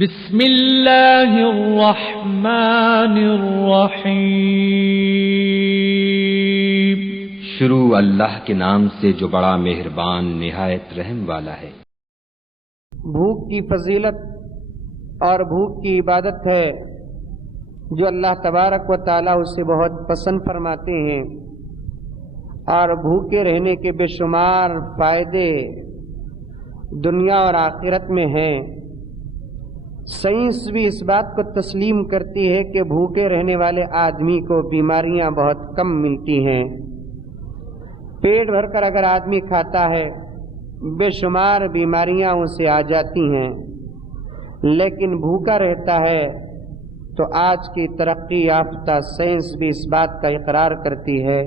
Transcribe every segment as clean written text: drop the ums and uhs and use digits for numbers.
بسم اللہ الرحمن الرحیم۔ شروع اللہ کے نام سے جو بڑا مہربان نہایت رحم والا ہے۔ بھوک کی فضیلت اور بھوک کی عبادت ہے جو اللہ تبارک و تعالیٰ اسے بہت پسند فرماتے ہیں، اور بھوکے رہنے کے بے شمار فائدے دنیا اور آخرت میں ہیں۔ سائنس بھی اس بات کو تسلیم کرتی ہے کہ بھوکے رہنے والے آدمی کو بیماریاں بہت کم ملتی ہیں۔ پیٹ بھر کر اگر آدمی کھاتا ہے بے شمار بیماریاں اسے آ جاتی ہیں، لیکن بھوکا رہتا ہے تو آج کی ترقی یافتہ سائنس بھی اس بات کا اقرار کرتی ہے،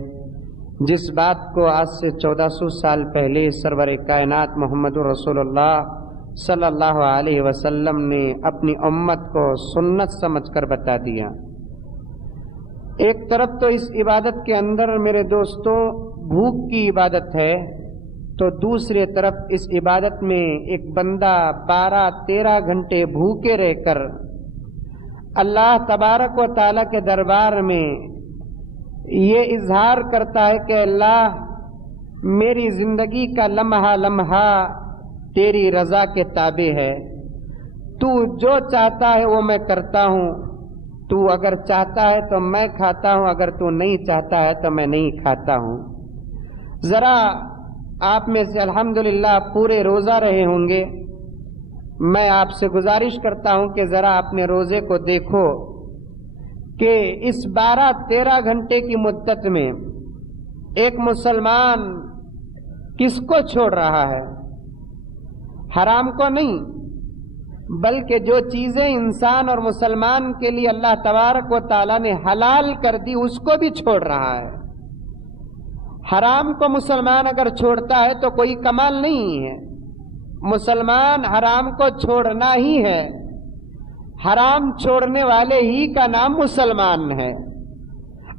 جس بات کو آج سے 1400 سال پہلے سرور کائنات محمد رسول اللہ صلی اللہ علیہ وسلم نے اپنی امت کو سنت سمجھ کر بتا دیا۔ ایک طرف تو اس عبادت کے اندر میرے دوستوں بھوک کی عبادت ہے، تو دوسری طرف اس عبادت میں ایک بندہ 12-13 گھنٹے بھوکے رہ کر اللہ تبارک و تعالیٰ کے دربار میں یہ اظہار کرتا ہے کہ اللہ میری زندگی کا لمحہ لمحہ تیری رضا کے تابع ہے، تو جو چاہتا ہے وہ میں کرتا ہوں، تو اگر چاہتا ہے تو میں کھاتا ہوں، اگر تو نہیں چاہتا ہے تو میں نہیں کھاتا ہوں۔ ذرا آپ میں سے الحمدللہ پورے روزہ رہے ہوں گے، میں آپ سے گزارش کرتا ہوں کہ ذرا اپنے روزے کو دیکھو کہ اس 12-13 گھنٹے کی مدت میں ایک مسلمان کس کو چھوڑ رہا ہے؟ حرام کو نہیں، بلکہ جو چیزیں انسان اور مسلمان کے لیے اللہ تبارک و تعالیٰ نے حلال کر دی اس کو بھی چھوڑ رہا ہے۔ حرام کو مسلمان اگر چھوڑتا ہے تو کوئی کمال نہیں ہے، مسلمان حرام کو چھوڑنا ہی ہے، حرام چھوڑنے والے ہی کا نام مسلمان ہے۔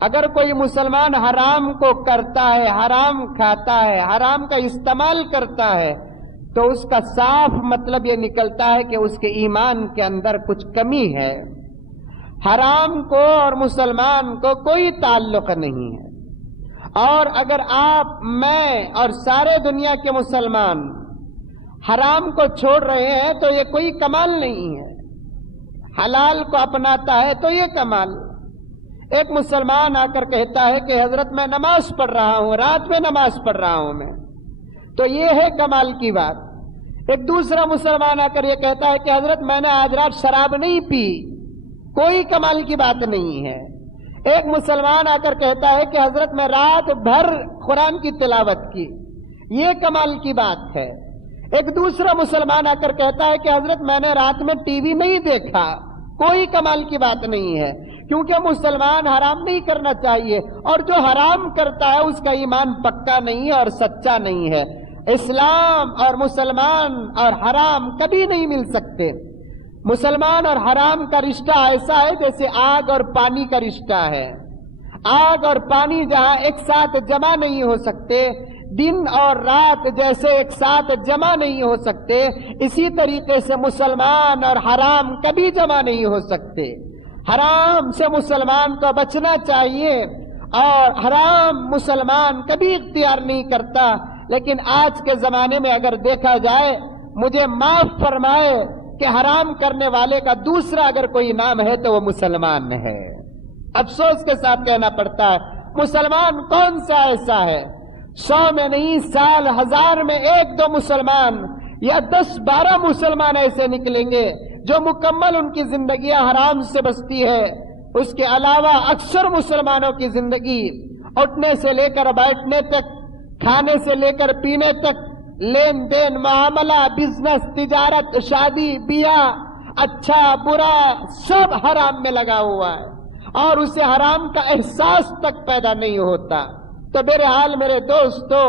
اگر کوئی مسلمان حرام کو کرتا ہے، حرام کھاتا ہے، حرام کا استعمال کرتا ہے، تو اس کا صاف مطلب یہ نکلتا ہے کہ اس کے ایمان کے اندر کچھ کمی ہے۔ حرام کو اور مسلمان کو کوئی تعلق نہیں ہے، اور اگر آپ، میں اور سارے دنیا کے مسلمان حرام کو چھوڑ رہے ہیں تو یہ کوئی کمال نہیں ہے، حلال کو اپناتا ہے تو یہ کمال۔ ایک مسلمان آ کر کہتا ہے کہ حضرت میں نماز پڑھ رہا ہوں، رات میں نماز پڑھ رہا ہوں میں، تو یہ ہے کمال کی بات۔ ایک دوسرا مسلمان آ کر یہ کہتا ہے کہ حضرت میں نے آج رات شراب نہیں پی، کوئی کمال کی بات نہیں ہے۔ ایک مسلمان آ کر کہتا ہے کہ حضرت میں رات بھر قرآن کی تلاوت کی، یہ کمال کی بات ہے۔ ایک دوسرا مسلمان آ کر کہتا ہے کہ حضرت میں نے رات میں ٹی وی نہیں دیکھا، کوئی کمال کی بات نہیں ہے، کیونکہ مسلمان حرام نہیں کرنا چاہیے، اور جو حرام کرتا ہے اس کا ایمان پکا نہیں ہے اور سچا نہیں ہے۔ اسلام اور مسلمان اور حرام کبھی نہیں مل سکتے۔ مسلمان اور حرام کا رشتہ ایسا ہے جیسے آگ اور پانی کا رشتہ ہے۔ آگ اور پانی جہاں ایک ساتھ جمع نہیں ہو سکتے، دن اور رات جیسے ایک ساتھ جمع نہیں ہو سکتے، اسی طریقے سے مسلمان اور حرام کبھی جمع نہیں ہو سکتے۔ حرام سے مسلمان کو بچنا چاہیے، اور حرام مسلمان کبھی اختیار نہیں کرتا۔ لیکن آج کے زمانے میں اگر دیکھا جائے، مجھے معاف فرمائے کہ حرام کرنے والے کا دوسرا اگر کوئی نام ہے تو وہ مسلمان ہے۔ افسوس کے ساتھ کہنا پڑتا ہے، مسلمان کون سا ایسا ہے؟ 100 میں نہیں، سال، 1000 میں 1-2 مسلمان یا 10-12 مسلمان ایسے نکلیں گے جو مکمل ان کی زندگیاں حرام سے بستی ہے۔ اس کے علاوہ اکثر مسلمانوں کی زندگی اٹھنے سے لے کر بیٹھنے تک، کھانے سے لے کر پینے تک، لین دین، معاملہ، بزنس، تجارت، شادی بیاہ، اچھا برا سب حرام میں لگا ہوا ہے، اور اسے حرام کا احساس تک پیدا نہیں ہوتا۔ تو بہرحال میرے دوستو،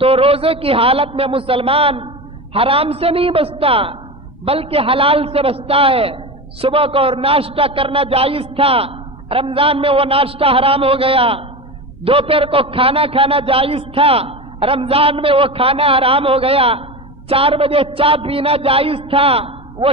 تو روزے کی حالت میں مسلمان حرام سے نہیں بچتا بلکہ حلال سے بچتا ہے۔ صبح کو ناشتہ کرنا جائز تھا، رمضان میں وہ ناشتہ حرام ہو گیا۔ دوپہر کو کھانا کھانا جائز تھا، رمضان میں وہ کھانا حرام ہو گیا۔ 4 بجے چائے پینا جائز تھا، وہ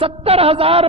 70,000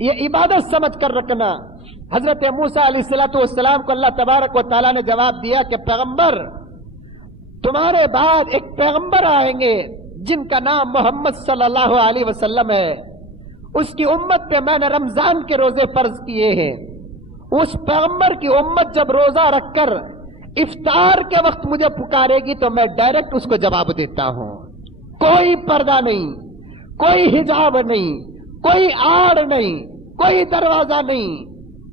یہ عبادت سمجھ کر رکھنا. حضرت موسیٰ علیہ السلام کو اللہ تبارک و تعالیٰ نے جواب دیا کہ پیغمبر تمہارے بعد ایک پیغمبر آئیں گے جن کا نام محمد صلی اللہ علیہ وسلم ہے. اس کی امت پہ میں نے رمضان کے روزے فرض کیے ہیں. اس پیغمبر کی امت جب روزہ رکھ کر افطار کے وقت مجھے پکارے گی تو میں ڈائریکٹ اس کو جواب دیتا ہوں. کوئی پردہ نہیں, کوئی حجاب نہیں, کوئی آڑ نہیں, کوئی دروازہ نہیں.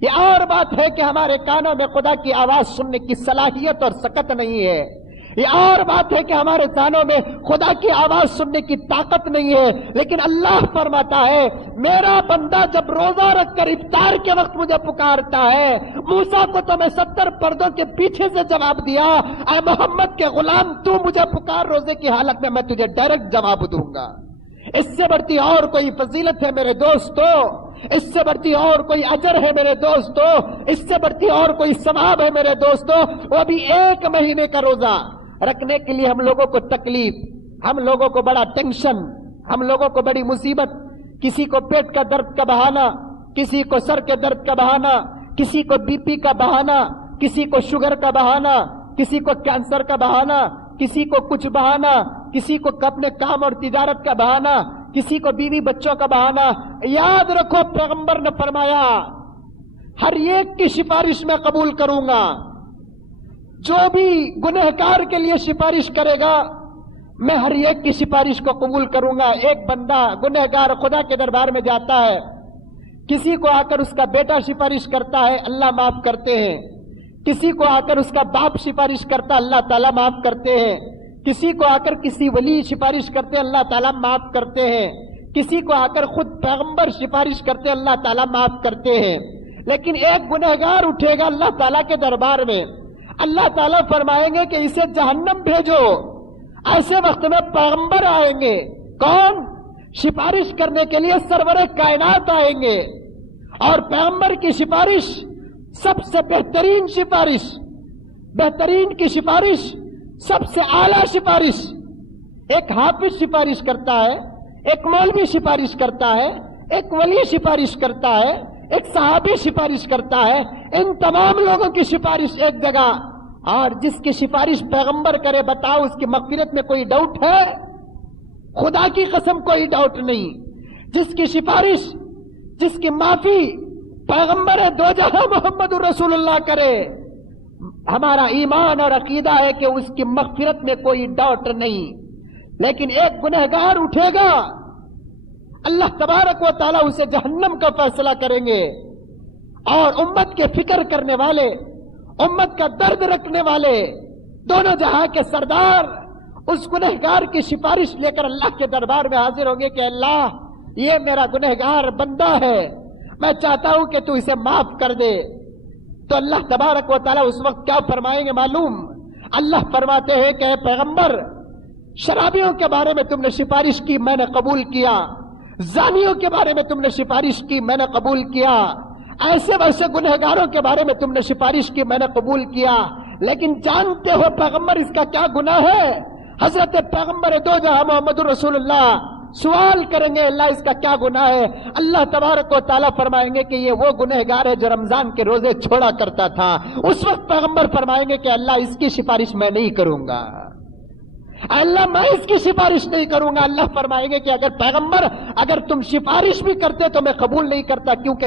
یہ اور بات ہے کہ ہمارے کانوں میں خدا کی آواز سننے کی صلاحیت اور سکت نہیں ہے. یہ اور بات ہے کہ ہمارے کانوں میں خدا کی آواز سننے کی طاقت نہیں ہے. لیکن اللہ فرماتا ہے میرا بندہ جب روزہ رکھ کر افطار کے وقت مجھے پکارتا ہے, موسیٰ کو تو میں 70 پردوں کے پیچھے سے جواب دیا, اے محمد کے غلام تو مجھے پکار روزے کی حالت میں تجھے ڈائریکٹ جواب دوں گا. اس سے بڑھتی اور کوئی فضیلت ہے میرے دوستو, اس سے بڑھتی اور کوئی اجر ہے میرے دوستو, اس سے بڑھتی اور کوئی ثواب ہے میرے دوستو. وہ بھی 1 مہینے کا روزہ رکھنے کے لیے ہم لوگوں کو تکلیف, ہم لوگوں کو بڑا ٹینشن, ہم لوگوں کو بڑی مصیبت. کسی کو پیٹ کا درد کا بہانہ, کسی کو سر کے درد کا بہانہ, کسی کو بی پی کا بہانہ, کسی کو شوگر کا بہانہ, کسی کو کینسر کا بہانہ, کسی کو کچھ بہانہ, کسی کو اپنے کام اور تجارت کا بہانہ, کسی کو بیوی بچوں کا بہانہ. یاد رکھو پیغمبر نے فرمایا ہر ایک کی سفارش میں قبول کروں گا. جو بھی گنہگار کے لیے سفارش کرے گا میں ہر ایک کی سفارش کو قبول کروں گا. ایک بندہ گنہگار خدا کے دربار میں جاتا ہے, کسی کو آ کر اس کا بیٹا سفارش کرتا ہے, اللہ معاف کرتے ہیں. کسی کو آ کر اس کا باپ سفارش کرتا, اللہ تعالیٰ معاف کرتے ہیں. کسی کو آ کر کسی ولی سفارش کرتے, اللہ تعالیٰ معاف کرتے ہیں. کسی کو آ کر خود پیغمبر سفارش کرتے, اللہ تعالیٰ معاف کرتے ہیں. لیکن ایک گنہگار اٹھے گا اللہ تعالیٰ کے دربار میں, اللہ تعالیٰ فرمائیں گے کہ اسے جہنم بھیجو. ایسے وقت میں پیغمبر آئیں گے. کون؟ سفارش کرنے کے لیے سرور کائنات آئیں گے. اور پیغمبر کی سفارش سب سے بہترین سفارش, بہترین کی سفارش سب سے اعلیٰ سفارش. ایک حافظ سفارش کرتا ہے, ایک مولوی سفارش کرتا ہے, ایک ولی سفارش کرتا ہے, ایک صحابی سفارش کرتا ہے. ان تمام لوگوں کی سفارش ایک جگہ. اور جس کی سفارش پیغمبر کرے بتاؤ اس کی مغفرت میں کوئی ڈاؤٹ ہے؟ خدا کی قسم کوئی ڈاؤٹ نہیں. جس کی سفارش, جس کی معافی پیغمبر دو جہاں محمد رسول اللہ کرے, ہمارا ایمان اور عقیدہ ہے کہ اس کی مغفرت میں کوئی ڈاؤٹ نہیں. لیکن ایک گنہگار اٹھے گا, اللہ تبارک و تعالیٰ اسے جہنم کا فیصلہ کریں گے. اور امت کے فکر کرنے والے, امت کا درد رکھنے والے, دونوں جہاں کے سردار اس گنہگار کی سفارش لے کر اللہ کے دربار میں حاضر ہوں گے کہ اللہ یہ میرا گنہگار بندہ ہے, میں چاہتا ہوں کہ تو اسے معاف کر دے. تو اللہ تبارک و تعالیٰ اس وقت کیا فرمائیں گے معلوم؟ اللہ فرماتے ہیں کہ اے پیغمبر شرابیوں کے بارے میں تم نے سفارش کی, میں نے قبول کیا. زانیوں کے بارے میں تم نے سفارش کی, میں نے قبول کیا. ایسے ویسے گنہگاروں کے بارے میں تم نے سفارش کی, میں نے قبول کیا. لیکن جانتے ہو پیغمبر اس کا کیا گناہ ہے؟ حضرت پیغمبر دو جہاں محمد رسول اللہ سوال کریں گے اللہ اس کا کیا گناہ ہے؟ اللہ تبارک و تعالیٰ فرمائیں گے کہ یہ وہ گنہگار ہے جو رمضان کے روزے چھوڑا کرتا تھا. اس وقت پیغمبر فرمائیں گے کہ اللہ اس کی سفارش میں نہیں کروں گا, اللہ میں اس کی سفارش نہیں کروں گا. اللہ فرمائیں گے کہ اگر پیغمبر اگر تم سفارش بھی کرتے تو میں قبول نہیں کرتا, کیونکہ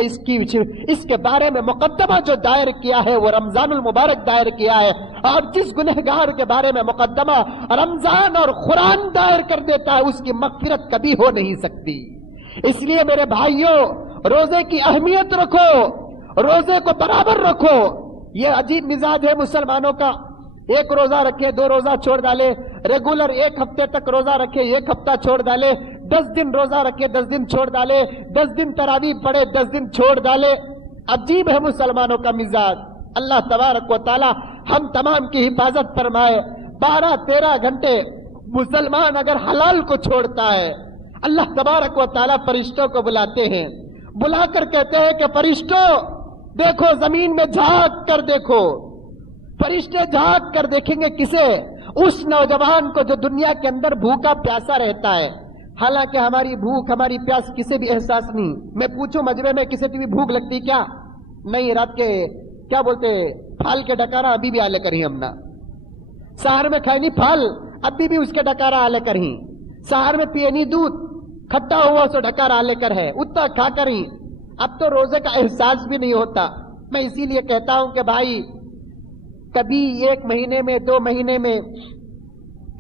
اس کے بارے میں مقدمہ جو دائر کیا ہے وہ رمضان المبارک دائر کیا ہے. اور جس گنہگار کے بارے میں مقدمہ رمضان اور قرآن دائر کر دیتا ہے اس کی مغفرت کبھی ہو نہیں سکتی. اس لیے میرے بھائیوں روزے کی اہمیت رکھو, روزے کو برابر رکھو. یہ عجیب مزاج ہے مسلمانوں کا, ایک روزہ رکھے 2 روزہ چھوڑ ڈالے, ریگولر 1 ہفتے تک روزہ رکھے 1 ہفتہ چھوڑ ڈالے, 10 دن روزہ رکھے 10 دن چھوڑ ڈالے, 10 دن تراویح پڑھے 10 دن چھوڑ ڈالے. عجیب ہے مسلمانوں کا مزاج. اللہ تبارک و تعالی ہم تمام کی حفاظت فرمائے. 12-13 گھنٹے مسلمان اگر حلال کو چھوڑتا ہے, اللہ تبارک و تعالی فرشتوں کو بلاتے ہیں, بلا کر کہتے ہیں کہ فرشتوں دیکھو زمین میں جھانک کر دیکھو. فرشتے جھانک کر دیکھیں گے کسے؟ اس نوجوان کو جو دنیا کے اندر بھوکا پیاسا رہتا ہے, حالانکہ ہماری بھوک ہماری پیاس کسی بھی احساس نہیں. میں پوچھوں مجمع میں کسی کی بھی بھوک لگتی کیا نہیں؟ رات کے کیا بولتے پھال کے ڈکارا ابھی بھی آلے کریں ہم نا. سہار میں کھائے نہیں پھال ابھی بھی اس کے ڈکارا آلے کریں. سہار میں پیے نہیں دودھ کھٹا ہوا سو ڈکارا آلے کر ہے اتنا کھا کر ہی. اب تو روزے کا احساس بھی نہیں ہوتا. میں اسی لیے کہتا ہوں کہ بھائی کبھی 1 مہینے میں 2 مہینے میں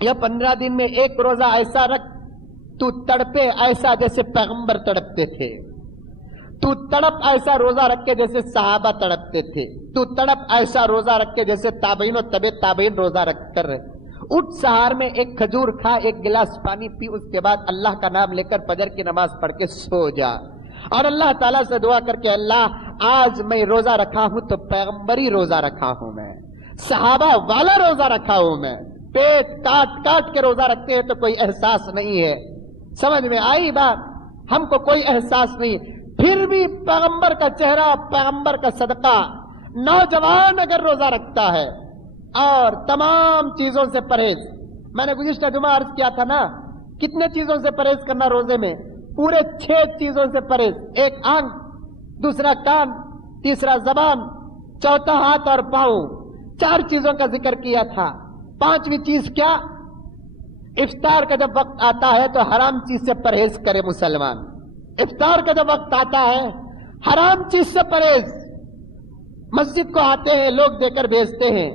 یا 15 دن میں ایک روزہ ایسا رکھ تو تڑپے ایسا جیسے پیغمبر تڑپتے تھے. تو تڑپ ایسا روزہ رکھ کے جیسے صحابہ تڑپتے تھے. تو تڑپ ایسا روزہ رکھ کے جیسے تابعین و تبع تابعین روزہ رکھ کر رہے. اٹھ سحر میں ایک کھجور کھا 1 گلاس پانی پی اس کے بعد اللہ کا نام لے کر فجر کی نماز پڑھ کے سو جا اور اللہ تعالیٰ سے دعا کر کے اللہ آج میں روزہ رکھا ہوں تو پیغمبری روزہ رکھا ہوں میں صحابہ والا روزہ رکھا ہوں میں. پیٹ کاٹ کاٹ کے روزہ رکھتے ہیں تو کوئی احساس نہیں ہے. سمجھ میں آئی بات؟ ہم کو کوئی احساس نہیں. پھر بھی پیغمبر کا چہرہ پیغمبر کا صدقہ نوجوان اگر روزہ رکھتا ہے اور تمام چیزوں سے پرہیز. میں نے گزشتہ جمعہ عرض کیا تھا نا کتنے چیزوں سے پرہیز کرنا روزے میں؟ پورے 6 چیزوں سے پرہیز. 1 آنکھ، دوسرا کان، تیسرا زبان، چوتھا ہاتھ اور پاؤں. 4 چیزوں کا ذکر کیا تھا. 5ویں چیز کیا؟ افطار کا جب وقت آتا ہے تو حرام چیز سے پرہیز کرے مسلمان. افطار کا جب وقت آتا ہے حرام چیز سے پرہیز. مسجد کو آتے ہیں لوگ دے کر بھیجتے ہیں.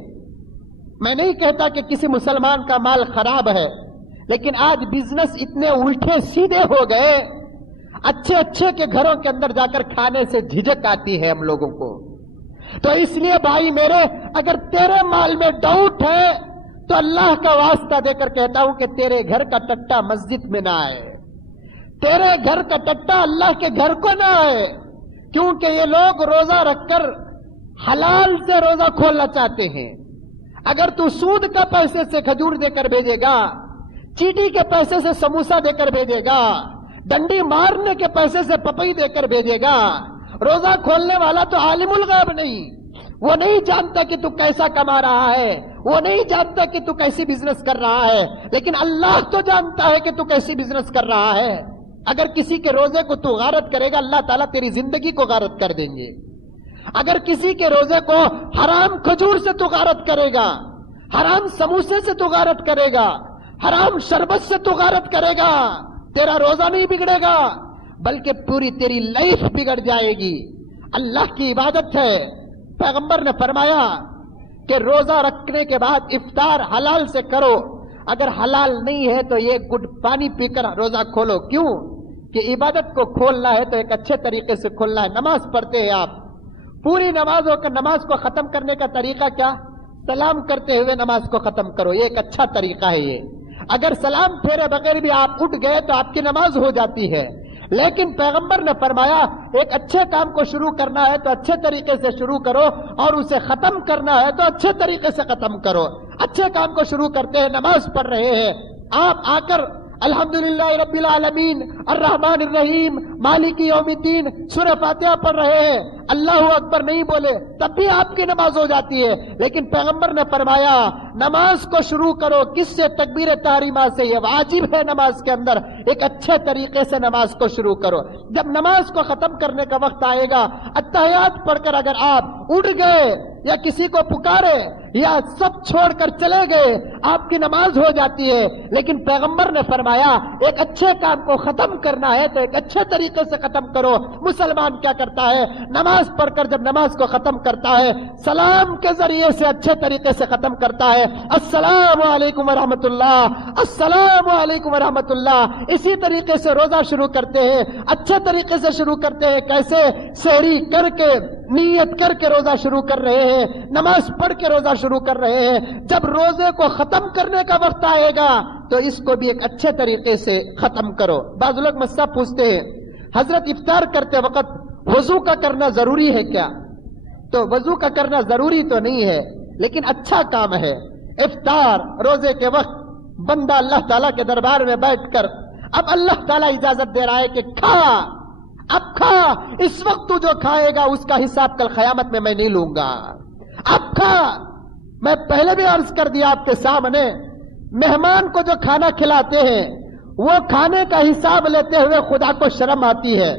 میں نہیں کہتا کہ کسی مسلمان کا مال خراب ہے لیکن آج بزنس اتنے الٹے سیدھے ہو گئے اچھے اچھے کے گھروں کے اندر جا کر کھانے سے جھجک آتی ہے ہم لوگوں کو. تو اس لیے بھائی میرے اگر تیرے مال میں ڈاؤٹ ہے تو اللہ کا واسطہ دے کر کہتا ہوں کہ تیرے گھر کا ٹٹا مسجد میں نہ آئے. تیرے گھر کا ٹٹا اللہ کے گھر کو نہ آئے. کیونکہ یہ لوگ روزہ رکھ کر حلال سے روزہ کھولنا چاہتے ہیں. اگر تو سود کا پیسے سے کھجور دے کر بھیجے گا، چیٹی کے پیسے سے سموسہ دے کر بھیجے گا، ڈنڈی مارنے کے پیسے سے پپئی دے کر بھیجے گا، روزہ کھولنے والا تو عالم الغیب نہیں. وہ نہیں جانتا کہ تو کیسا کما رہا ہے، وہ نہیں جانتا کہ تو کیسی بزنس کر رہا ہے، لیکن اللہ تو جانتا ہے کہ تو کیسی بزنس کر رہا ہے. اگر کسی کے روزے کو تو غارت کرے گا اللہ تعالیٰ تیری زندگی کو غارت کر دیں گے. اگر کسی کے روزے کو حرام کھجور سے تو غارت کرے گا، حرام سموسے سے تو غارت کرے گا، حرام شربت سے تو غارت کرے گا، تیرا روزہ نہیں بگڑے گا بلکہ پوری تیری لائف بگڑ جائے گی. اللہ کی عبادت ہے. پیغمبر نے فرمایا کہ روزہ رکھنے کے بعد افطار حلال سے کرو. اگر حلال نہیں ہے تو یہ گڈ پانی پی کر روزہ کھولو. کیوں کہ عبادت کو کھولنا ہے تو ایک اچھے طریقے سے کھولنا ہے. نماز پڑھتے ہیں آپ، پوری نماز ہو کر نماز کو ختم کرنے کا طریقہ کیا؟ سلام کرتے ہوئے نماز کو ختم کرو. یہ ایک اچھا طریقہ ہے. یہ اگر سلام پھیرے بغیر بھی آپ اٹھ گئے تو آپ کی نماز ہو جاتی ہے. لیکن پیغمبر نے فرمایا ایک اچھے کام کو شروع کرنا ہے تو اچھے طریقے سے شروع کرو اور اسے ختم کرنا ہے تو اچھے طریقے سے ختم کرو. اچھے کام کو شروع کرتے ہیں، نماز پڑھ رہے ہیں، آپ آ کر الحمدللہ رب العالمین الرحمن الرحیم مالک یوم الدین سورہ فاتحہ پڑھ رہے ہیں، اللہ اکبر نہیں بولے تب بھی آپ کی نماز ہو جاتی ہے. لیکن پیغمبر نے فرمایا نماز کو شروع کرو کس سے؟ تکبیر تحریمہ سے. یہ واجب ہے نماز کے اندر ایک اچھے طریقے سے نماز کو شروع کرو. جب نماز کو ختم کرنے کا وقت آئے گا اتحیات پڑھ کر اگر آپ اٹھ گئے یا کسی کو پکارے یا سب چھوڑ کر چلے گئے آپ کی نماز ہو جاتی ہے. لیکن پیغمبر نے فرمایا ایک اچھے کام کو ختم کرنا ہے تو ایک اچھے طریقے سے ختم کرو. مسلمان کیا کرتا ہے؟ نماز پڑھ کر جب نماز کو ختم کرتا ہے سلام کے ذریعے سے اچھے طریقے سے ختم کرتا ہے. السلام علیکم ورحمۃ اللہ، السلام علیکم ورحمۃ اللہ. اسی طریقے سے روزہ شروع کرتے ہیں، اچھے طریقے سے شروع کرتے ہیں. کیسے؟ سحری کر کے نیت کر کے روزہ شروع کر رہے ہیں، نماز پڑھ کے روزہ شروع کر رہے ہیں. جب روزے کو ختم کرنے کا وقت آئے گا تو اس کو بھی ایک اچھے طریقے سے ختم کرو. بعض لوگ مجھ سے پوچھتے ہیں حضرت افطار کرتے وقت وضو کا کرنا ضروری ہے کیا؟ تو وضو کا کرنا ضروری تو نہیں ہے لیکن اچھا کام ہے. افطار روزے کے وقت بندہ اللہ تعالیٰ کے دربار میں بیٹھ کر اب اللہ تعالیٰ اجازت دے رہا ہے کہ کھا، اب کھا. اس وقت تو جو کھائے گا اس کا حساب کل قیامت میں نہیں لوں گا. اب کھا. میں پہلے بھی عرض کر دیا آپ کے سامنے، مہمان کو جو کھانا کھلاتے ہیں وہ کھانے کا حساب لیتے ہوئے خدا کو شرم آتی ہے.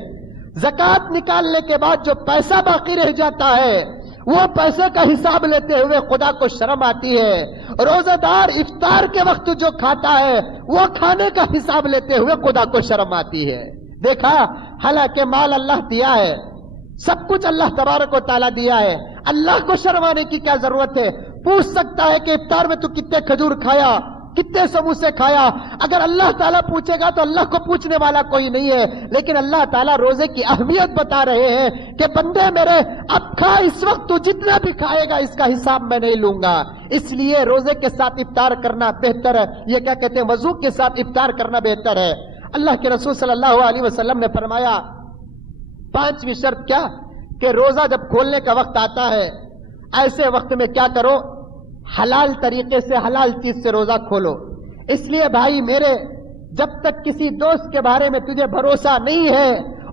زکات نکالنے کے بعد جو پیسہ باقی رہ جاتا ہے وہ پیسے کا حساب لیتے ہوئے خدا کو شرم آتی ہے. روزہ دار افطار کے وقت جو کھاتا ہے وہ کھانے کا حساب لیتے ہوئے خدا کو شرم آتی ہے. دیکھا، حالانکہ مال اللہ دیا ہے، سب کچھ اللہ تبارک و تعالیٰ دیا ہے، اللہ کو شرمانے کی کیا ضرورت ہے؟ پوچھ سکتا ہے کہ افطار میں تو کتنے کھجور کھایا، کتنے سموسے کھایا. اگر اللہ تعالیٰ پوچھے گا تو اللہ کو پوچھنے والا کوئی نہیں ہے. لیکن اللہ تعالیٰ روزے کی اہمیت بتا رہے ہیں کہ بندے میرے اب کھا، اس وقت تو جتنا بھی کھائے گا اس کا حساب میں نہیں لوں گا. اس لیے روزے کے ساتھ افطار کرنا بہتر ہے. یہ کیا کہتے ہیں؟ وضو کے ساتھ افطار کرنا بہتر ہے. اللہ کے رسول صلی اللہ علیہ وسلم نے فرمایا 5ویں شرط کیا کہ روزہ جب کھولنے کا وقت آتا ہے ایسے وقت میں کیا کرو؟ حلال طریقے سے، حلال چیز سے روزہ کھولو. اس لیے بھائی میرے، جب تک کسی دوست کے بارے میں تجھے بھروسہ نہیں ہے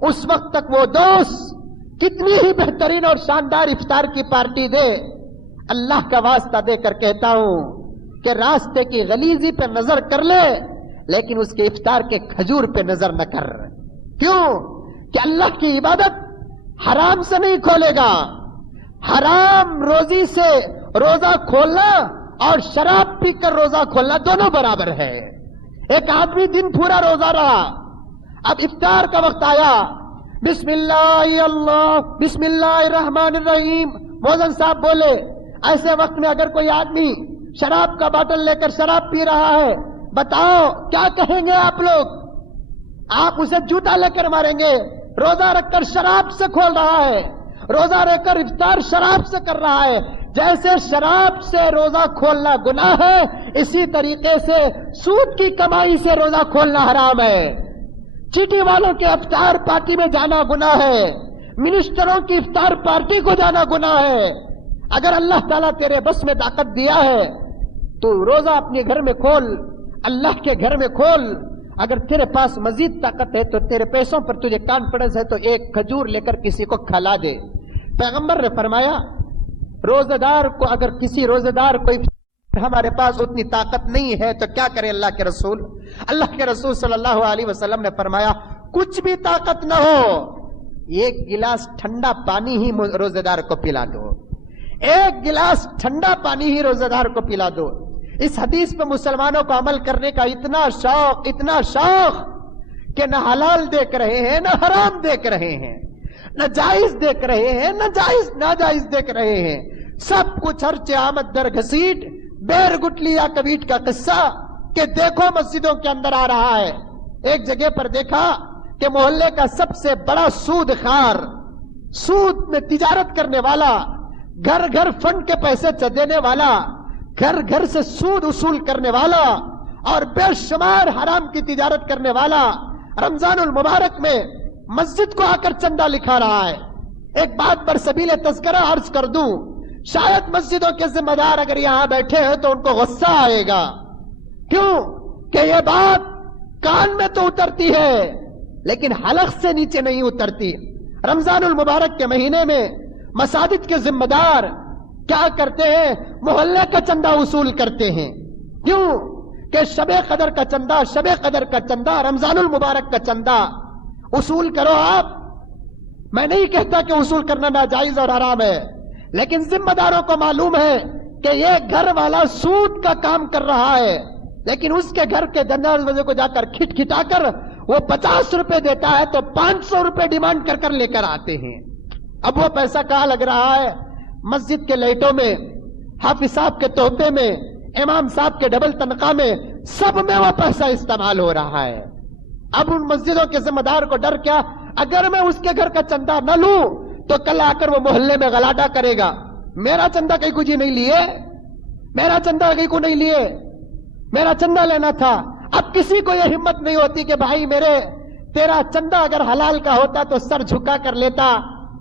اس وقت تک وہ دوست کتنی ہی بہترین اور شاندار افطار کی پارٹی دے، اللہ کا واسطہ دے کر کہتا ہوں کہ راستے کی غلیظی پہ نظر کر لے لیکن اس کے افطار کے کھجور پہ نظر نہ کر. کیوں کہ اللہ کی عبادت حرام سے نہیں کھولے گا. حرام روزی سے روزہ کھولنا اور شراب پی کر روزہ کھولنا دونوں برابر ہے. ایک آدمی دن پورا روزہ رہا، اب افطار کا وقت آیا، بسم اللہ الرحمن الرحیم موذن صاحب بولے. ایسے وقت میں اگر کوئی آدمی شراب کا باٹل لے کر شراب پی رہا ہے، بتاؤ کیا کہیں گے آپ لوگ؟ آپ اسے جوتا لے کر ماریں گے. روزہ رکھ کر شراب سے کھول رہا ہے، روزہ رکھ کر افطار شراب سے کر رہا ہے. جیسے شراب سے روزہ کھولنا گناہ ہے، اسی طریقے سے سود کی کمائی سے روزہ کھولنا حرام ہے. چیٹی والوں کے افطار پارٹی میں جانا گناہ ہے، منسٹروں کی افطار پارٹی کو جانا گناہ ہے. اگر اللہ تعالیٰ تیرے بس میں طاقت دیا ہے تو روزہ اپنے گھر میں کھول، اللہ کے گھر میں کھول. اگر تیرے پاس مزید طاقت ہے تو تیرے پیسوں پر تجھے کانفیڈنس ہے تو ایک کھجور لے کر کسی کو کھلا دے. پیغمبر نے فرمایا روزہ دار کو، اگر کسی روزہ دار کو ہمارے پاس اتنی طاقت نہیں ہے تو کیا کرے اللہ کے رسول؟ اللہ کے رسول صلی اللہ علیہ وسلم نے فرمایا کچھ بھی طاقت نہ ہو، ایک گلاس ٹھنڈا پانی ہی روزہ دار کو پلا دو. ایک گلاس ٹھنڈا پانی ہی روزہ دار کو پلا دو. اس حدیث پہ مسلمانوں کو عمل کرنے کا اتنا شوق کہ نہ حلال دیکھ رہے ہیں، نہ حرام دیکھ رہے ہیں، نہ جائز دیکھ رہے ہیں، نہ ناجائز دیکھ رہے ہیں. سب کچھ ہر آمد در گھسیٹ، بیر گٹلی یا کبیٹ کا قصہ کہ دیکھو مسجدوں کے اندر آ رہا ہے. ایک جگہ پر دیکھا کہ محلے کا سب سے بڑا سود خار، سود میں تجارت کرنے والا، گھر گھر فنڈ کے پیسے دینے والا، گھر گھر سے سود اصول کرنے والا اور بے شمار حرام کی تجارت کرنے والا رمضان المبارک میں مسجد کو آ کر چندہ لکھا رہا ہے. ایک بات پر سبیل تذکرہ عرض کر دوں، شاید مسجدوں کے ذمہ دار اگر یہاں بیٹھے ہیں تو ان کو غصہ آئے گا. کیوں کہ یہ بات کان میں تو اترتی ہے لیکن حلق سے نیچے نہیں اترتی. رمضان المبارک کے مہینے میں مساجد کے ذمہ دار کیا کرتے ہیں؟ محلے کا چندہ وصول کرتے ہیں. کیوں کہ شب قدر کا چندہ، رمضان المبارک کا چندہ وصول کرو. آپ، میں نہیں کہتا کہ وصول کرنا ناجائز اور حرام ہے، لیکن ذمہ داروں کو معلوم ہے کہ یہ گھر والا سود کا کام کر رہا ہے، لیکن اس کے گھر کے دروازے کو جا کر کھٹکھٹا کر وہ 50 روپے دیتا ہے تو 500 روپے ڈیمانڈ کر لے کر آتے ہیں. اب وہ پیسہ کہاں لگ رہا ہے؟ مسجد کے لائٹوں میں، حافظ صاحب کے تحفے میں، امام صاحب کے ڈبل تنخواہ میں، سب میں وہ پیسہ استعمال ہو رہا ہے. اب ان مسجدوں کے ذمہ دار کو ڈر کیا؟ اگر میں اس کے گھر کا چندہ نہ لوں تو کل آ کر وہ محلے میں غلاٹہ کرے گا، میرا چندہ کہیں کو جی نہیں لیے، میرا چندہ کہیں کو نہیں لیے، میرا چندہ لینا تھا. اب کسی کو یہ ہمت نہیں ہوتی کہ بھائی میرے تیرا چندہ اگر حلال کا ہوتا تو سر جھکا کر لیتا،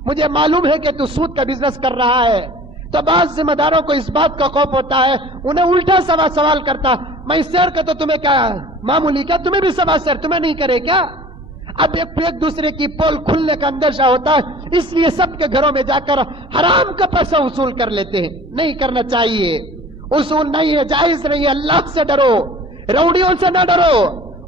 مجھے معلوم ہے کہ تو سود کا بزنس کر رہا ہے. تو بعض ذمہ داروں کو اس بات کا خوف ہوتا ہے، انہیں الٹا سوال کرتا، میں سیر کا تو تمہیں کیا معمولی، کیا تمہیں بھی سوا سیر تمہیں نہیں کرے کیا؟ اب ایک دوسرے کی پول کھلنے کا اندیشہ ہوتا ہے، اس لیے سب کے گھروں میں جا کر حرام کا پیسہ وصول کر لیتے ہیں. نہیں کرنا چاہیے، اصول نہیں ہے، جائز نہیں ہے. اللہ سے ڈرو، روڑیوں سے نہ ڈرو،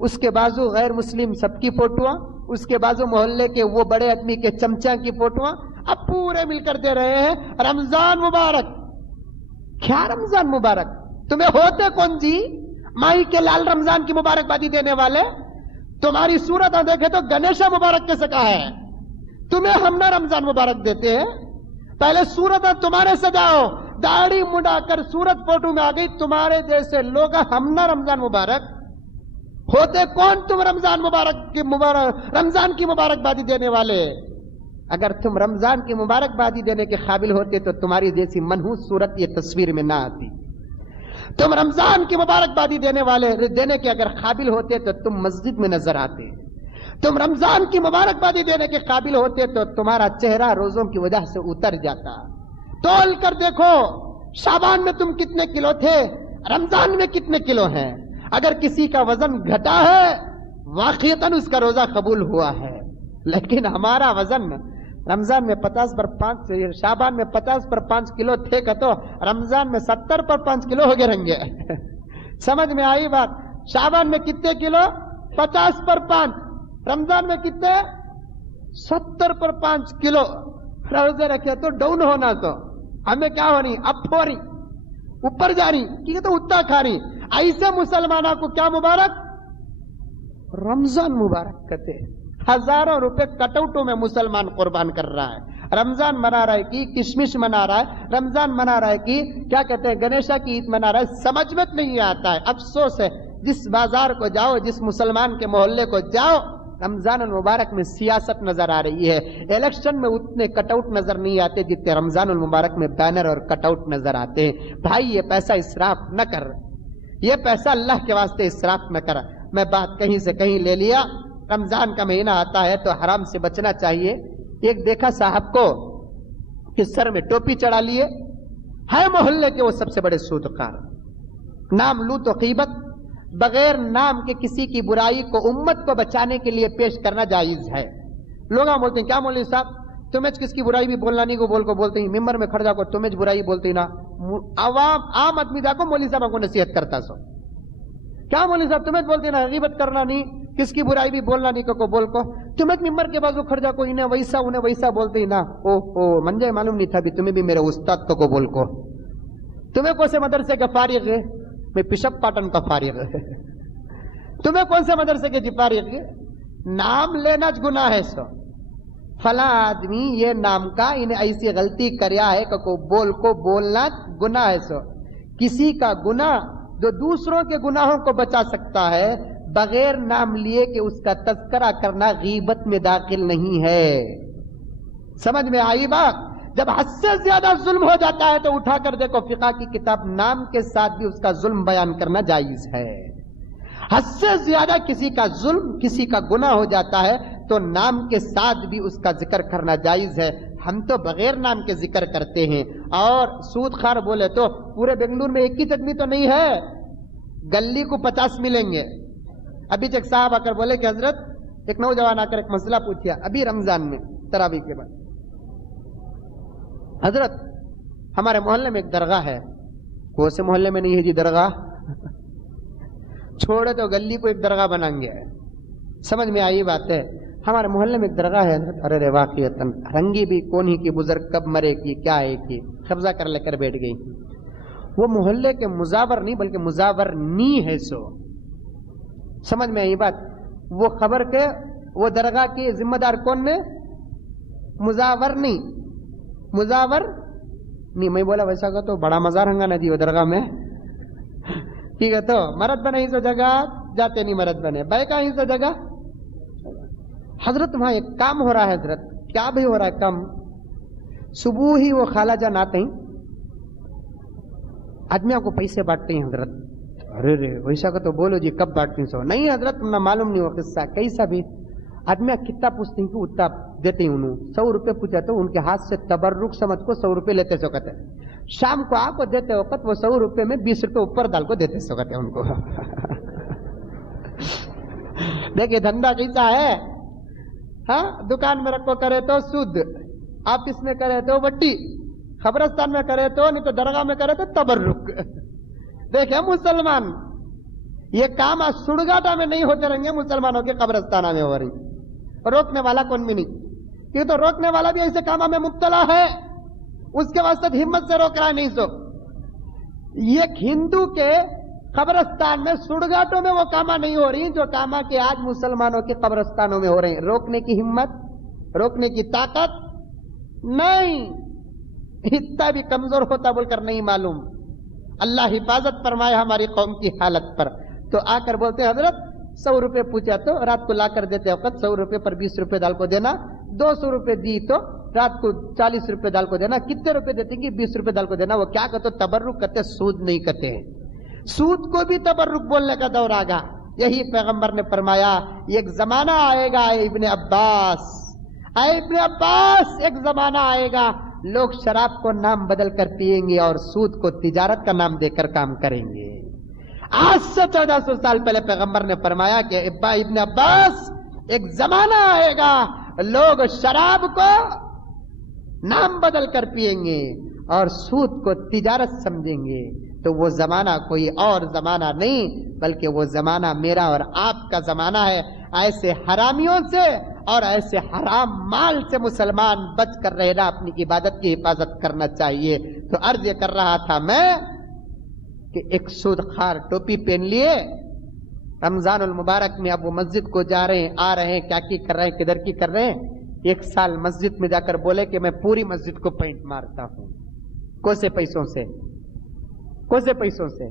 اس کے بازو غیر مسلم سب کی فوٹواں، اس کے بازو محلے کے وہ بڑے آدمی کے چمچا کی فوٹواں، اب پورے مل کر دے رہے ہیں رمضان مبارک۔ کیا رمضان مبارک؟ تمہیں ہوتے کون جی مائی کے لال رمضان کی مبارکبادی دینے والے؟ تمہاری صورت دیکھے تو گنیشا مبارک کیسے کہا ہے؟ تمہیں ہم نہ رمضان مبارک دیتے ہیں؟ پہلے صورت تمہارے سجاؤ، داڑھی مڈا کر صورت فوٹو میں آ گئی تمہارے جیسے لوگ، ہم نہ رمضان مبارک۔ ہوتے کون تم رمضان کی مبارکبادی دینے والے؟ اگر تم رمضان کی مبارکبادی دینے کے قابل ہوتے تو تمہاری جیسی منحوس صورت یہ تصویر میں نہ آتی۔ تم رمضان کی مبارکبادی دینے کے اگر قابل ہوتے تو تم مسجد میں نظر آتے۔ تم رمضان کی مبارکبادی دینے کے قابل ہوتے تو تمہارا چہرہ روزوں کی وجہ سے اتر جاتا۔ تول کر دیکھو شعبان میں تم کتنے کلو تھے، رمضان میں کتنے کلو ہیں۔ اگر کسی کا وزن گھٹا ہے واقعتاً اس کا روزہ قبول ہوا ہے، لیکن ہمارا وزن رمضان میں 50 پر 5، شعبان میں 50 پر 5 کلو تھے کہ تو رمضان میں 70 پر 5 کلو ہو گئے رہیں گے۔ سمجھ میں آئی بات؟ شعبان میں کتنے کلو؟ 50 پر 5، رمضان میں کتنے؟ 70 پر 5 کلو روزے رکھے تو ڈاؤن ہونا، تو ہمیں کیا ہونی؟ اپ ہو رہی، اوپر جا رہی، ٹھیک ہے تو اتنا کھا رہی۔ ایسے مسلمانوں کو کیا مبارک؟ رمضان مبارک کہتے ہیں۔ ہزاروں روپے کٹ آؤٹوں میں مسلمان قربان کر رہا ہے، رمضان منا رہا ہے کہ کشمش منا رہا ہے، رمضان منا رہا ہے کہ کیا کہتے ہیں گنیشا کی عید منا رہا ہے، سمجھ میں نہیں آتا ہے۔ افسوس ہے، جس بازار کو جاؤ، جس مسلمان کے محلے کو جاؤ، رمضان المبارک میں سیاست نظر آ رہی ہے۔ الیکشن میں اتنے کٹ آؤٹ نظر نہیں آتے جتنے رمضان المبارک میں بینر اور کٹ آؤٹ نظر آتے ہیں۔ بھائی یہ پیسہ اسراف نہ کر، یہ پیسہ اللہ کے واسطے اسراف نہ کر۔ میں بات کہیں سے کہیں لے لیا، رمضان کا مہینہ آتا ہے تو حرام سے بچنا چاہیے۔ ایک دیکھا صاحب کو کہ سر میں ٹوپی چڑھا لیے، ہے محلے کے وہ سب سے بڑے سودخار، نام لو تو غیبت، بغیر نام کے کسی کی برائی کو امت کو بچانے کے لیے پیش کرنا جائز ہے۔ لوگ بولتے ہیں کیا مولوی صاحب تمہیں کس کی برائی بھی بولنا نہیں کو بولتے ہیں، ممبر میں کھڑ جا کو تمہیں برائی بولتے ہی نا، عام آدمی جا کو مولوی صاحب کو نصیحت کرتا سو، کیا مولوی صاحب تمہیں بولتے نا غیبت کرنا نہیں، کس کی برائی بھی بولنا نہیں کو بول کو، تمہیں ممبر کے بازو کھڑ جا کو انہیں ویسا بولتے ہی نا، او منجے معلوم نہیں تھا بھی تمہیں بھی میرے استاد کو بول کو، تمہیں کون سے مدرسے کا فارغ ہے؟ میں پشپ پاٹن کا فارغ ہے۔ تمہیں کون سے مدرسے کے جی فارغ ہے؟ نام لینا گناہ ہے سو، فلاں آدمی یہ نام کا انہیں ایسی غلطی کریا ہے کہ کو بولنا گناہ ہے سو۔ کسی کا گناہ جو دوسروں کے گناہوں کو بچا سکتا ہے، بغیر نام لیے کہ اس کا تذکرہ کرنا غیبت میں داخل نہیں ہے۔ سمجھ میں آئی بات؟ جب حد سے زیادہ ظلم ہو جاتا ہے تو اٹھا کر دیکھو فقہ کی کتاب، نام کے ساتھ بھی اس کا ظلم بیان کرنا جائز ہے۔ حد سے زیادہ کسی کا ظلم، کسی کا گناہ ہو جاتا ہے تو نام کے ساتھ بھی اس کا ذکر کرنا جائز ہے۔ ہم تو بغیر نام کے ذکر کرتے ہیں، اور سود خار بولے تو پورے بنگلور میں ایک ہی چٹنی تو نہیں ہے، گلی کو 50 ملیں گے۔ ابھی ایک صاحب آ کر بولے کہ حضرت، ایک نوجوان آ کر ایک مسئلہ پوچھا ابھی رمضان میں تراویح کے بعد، حضرت ہمارے محلے میں ایک درگاہ ہے، کون سے محلے میں نہیں ہے جی درگاہ؟ چھوڑے تو گلی کو ایک درگاہ بنائیں گے۔ سمجھ میں آئی بات ہے؟ ہمارے محلے میں ایک درگاہ ہے حضرت، ارے واقعتاً رنگی بھی کون ہی کی بزرگ کب مرے کی کیا ہے کی قبضہ کر لے کر بیٹھ گئی۔ وہ محلے کے مزاور نہیں بلکہ مزاورنی ہے سو۔ سمجھ میں آئی بات؟ وہ خبر کے وہ درگاہ کی ذمہ دار کون نے؟ مزاور نہیں۔ میں بولا ویسا کہ تو بڑا مزہ رنگا نا جی وہ درگاہ میں، ٹھیک ہے تو مرد بنے ہی سو جگہ جاتے نہیں، مرد بنے بھائی کا ہی سو جگہ۔ حضرت وہاں ایک کام ہو رہا ہے، حضرت کیا بھی ہو رہا ہے کام؟ صبح ہی وہ خالہ جان آتے ہیں، آدمیوں کو پیسے بانٹتے ہیں حضرت۔ ارے ویسا کہ تو بولو جی کب بانٹتے سو؟ نہیں حضرت نہ معلوم نہیں وہ قصہ کیسا بھی۔ آدمی کتنا پوچھتے ہیں کہ اتنا دیتے ہیں، انہوں 100 روپے پوچھا تو ان کے ہاتھ سے تبرک سمجھ کو 100 روپے لیتے سو کہتے ہیں۔ شام کو آپ کو دیتے وقت وہ 100 روپے میں 20 روپے اوپر ڈال کو دیتے سو کہتے ہیں ان کو۔ دیکھیے دھندا کیسا ہے، ہاں دکان میں رکھو کرے تو سود، آفس میں کرے تو وڈی، قبرستان میں کرے تو نہیں تو درگاہ میں کرے تو تبرک۔ دیکھیں مسلمان یہ کام آج سڑگاٹا میں نہیں ہوتے رہیں گے، مسلمانوں کے قبرستانہ میں ہو رہی، روکنے والا کون بھی نہیں، کیوں تو روکنے والا بھی ایسے کاموں میں مبتلا ہے، اس کے واسطے ہمت سے روک رہا ہے نہیں سو۔ یہ ہندو کے قبرستان میں سڑگاٹوں میں وہ کاما نہیں ہو رہی جو کاما کے آج مسلمانوں کے قبرستانوں میں ہو رہے ہیں۔ روکنے کی ہمت، روکنے کی طاقت نہیں، اتنا بھی کمزور ہوتا بول کر نہیں معلوم۔ اللہ حفاظت فرمائے ہماری قوم کی حالت پر۔ تو آ کر بولتے حضرت 100 روپے پوچھا تو رات کو لا کر دیتے وقت 100 روپے پر 20 روپے ڈال کو دینا، 200 روپے دی تو رات کو 40 روپے ڈال کو دینا، کتنے روپے دیتے کہ 20 روپے ڈال کو دینا۔ وہ کیا کہتے تبرک کرتے، سود نہیں کرتے ہیں۔ سود کو بھی تبرک بولنے کا دور آ گا۔ یہی پیغمبر نے فرمایا ایک زمانہ آئے گا اے ابن عباس، اے ابن عباس ایک زمانہ آئے گا لوگ شراب کو نام بدل کر پیئیں گے اور سود کو تجارت کا نام دے کر کام کریں گے۔ آج سے 1400 سال پہلے پیغمبر نے فرمایا کہ ابن عباس ایک زمانہ آئے گا لوگ شراب کو نام بدل کر پیئیں گے اور سود کو تجارت سمجھیں گے۔ تو وہ زمانہ کوئی اور زمانہ نہیں بلکہ وہ زمانہ میرا اور آپ کا زمانہ ہے۔ ایسے حرامیوں سے اور ایسے حرام مال سے مسلمان بچ کر رہنا، اپنی عبادت کی حفاظت کرنا چاہیے۔ تو عرض یہ کر رہا تھا میں کہ ایک سود خار ٹوپی پہن لیے، رمضان المبارک میں اب وہ مسجد کو جا رہے ہیں، آ رہے ہیں، کیا کی کر رہے ہیں، کدھر کی کر رہے ہیں، 1 سال مسجد میں جا کر بولے کہ میں پوری مسجد کو پینٹ مارتا ہوں۔ کوسے پیسوں سے، کوسے پیسوں سے؟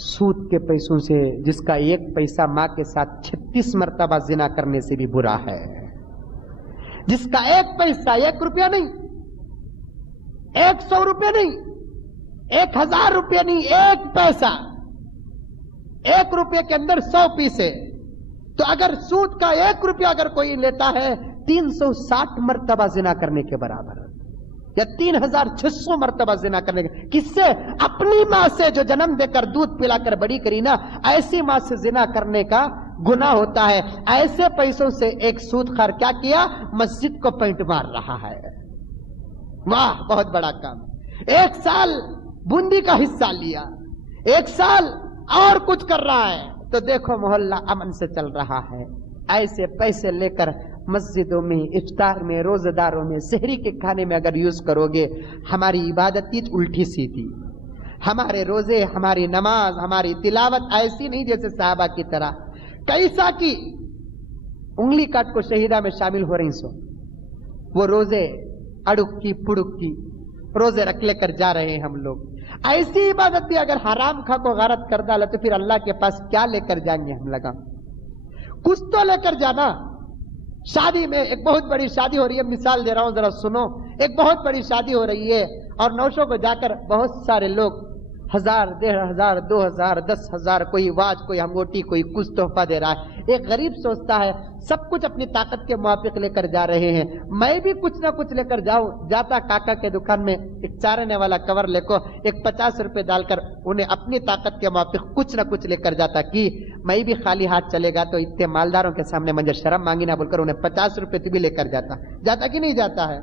سود کے پیسوں سے، جس کا 1 پیسہ ماں کے ساتھ 36 مرتبہ زنا کرنے سے بھی برا ہے۔ جس کا 1 پیسہ، 1 روپیہ نہیں، 100 روپے نہیں، 1000 روپے نہیں، 1 پیسہ، 1 روپے کے اندر 100 پیسے، تو اگر سود کا 1 روپیہ اگر کوئی لیتا ہے 360 مرتبہ زنا کرنے کے برابر، یا 3600 مرتبہ زنا کرنے کے۔ کس سے؟ اپنی ماں سے جو جنم دے کر دودھ پلا کر بڑی کری نا، ایسی ماں سے زنا کرنے کا گناہ ہوتا ہے۔ ایسے پیسوں سے ایک سود خار کیا کیا؟ مسجد کو پینٹ مار رہا ہے۔ واہ، بہت بڑا کام۔ 1 سال بوندی کا حصہ لیا، 1 سال اور کچھ کر رہا ہے، تو دیکھو محلہ امن سے چل رہا ہے۔ ایسے پیسے لے کر مسجدوں میں، افطار میں، روزہ داروں میں، سحری کے کھانے میں اگر یوز کرو گے، ہماری عبادت کی الٹی سیدھی، ہمارے روزے، ہماری نماز، ہماری تلاوت ایسی نہیں جیسے صحابہ کی طرح کیسا کی انگلی کاٹ کو شہیدہ میں شامل ہو رہی سو۔ وہ روزے اڑک کی پڑک کی روزے رکھ لے کر جا رہے ہیں ہم لوگ۔ ایسی عبادت بھی اگر حرام کھا کو غارت کر ڈالا تو پھر اللہ کے پاس کیا لے کر جائیں گے ہم لگا؟ کچھ تو لے کر جانا۔ شادی میں ایک بہت بڑی شادی ہو رہی ہے، مثال دے رہا ہوں ذرا سنو۔ ایک بہت بڑی شادی ہو رہی ہے اور نوشوں کو جا کر بہت سارے لوگ 1000، 1500، 2000، 10,000، کوئی واچ، کوئی انگوٹی، کوئی کچھ تحفہ دے رہا ہے۔ ایک غریب سوچتا ہے سب کچھ اپنی طاقت کے موافق لے کر جا رہے ہیں، میں بھی کچھ نہ کچھ لے کر جاؤں۔ جاتا کاکا کے دکان میں ایک چارنے والا کور لے کو ایک 50 روپے ڈال کر انہیں اپنی طاقت کے موافق کچھ نہ کچھ لے کر جاتا کہ میں بھی خالی ہاتھ چلے گا تو اتنے مالداروں کے سامنے مجھے شرم مانگی نہ بول کر انہیں 50 روپے بھی لے کر جاتا کہ نہیں جاتا ہے؟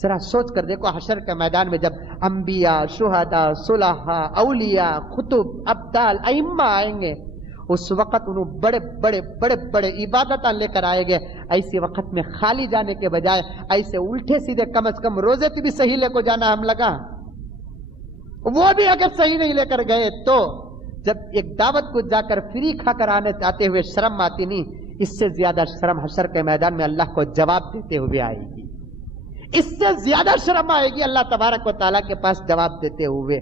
ذرا سوچ کر دیکھو، حشر کے میدان میں جب انبیاء، شہداء، صلحاء، اولیاء، خطب، ابدال، ائمہ آئیں گے، اس وقت انہوں بڑے بڑے بڑے بڑے عبادتاں لے کر آئے گے۔ ایسے وقت میں خالی جانے کے بجائے ایسے الٹے سیدھے کم از کم روزے بھی صحیح لے کو جانا ہم لگا۔ وہ بھی اگر صحیح نہیں لے کر گئے تو جب ایک دعوت کو جا کر فری کھا کر آنے آتے ہوئے شرم آتی نہیں، اس سے زیادہ شرم حشر کے میدان میں اللہ کو جواب دیتے ہوئے آئے گی۔ اس سے زیادہ شرم آئے گی اللہ تبارک و تعالیٰ کے پاس جواب دیتے ہوئے۔